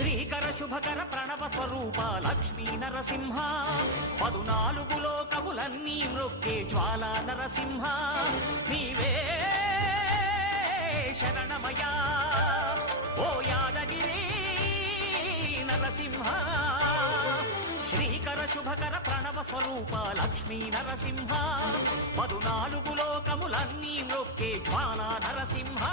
శ్రీకర శుభకర ప్రణవ స్వరూప లక్ష్మీ నరసింహ 14 లోకములన్నీ మ్రొక్కే జ్వాలా నరసింహ నీవే శరణమయా ఓ యాదగిరి నరసింహ శ్రీకర శుభకర ప్రణవ స్వరూప లక్ష్మీ నరసింహ 14 లోకములన్నీ మ్రొక్కే జ్వాలా నరసింహ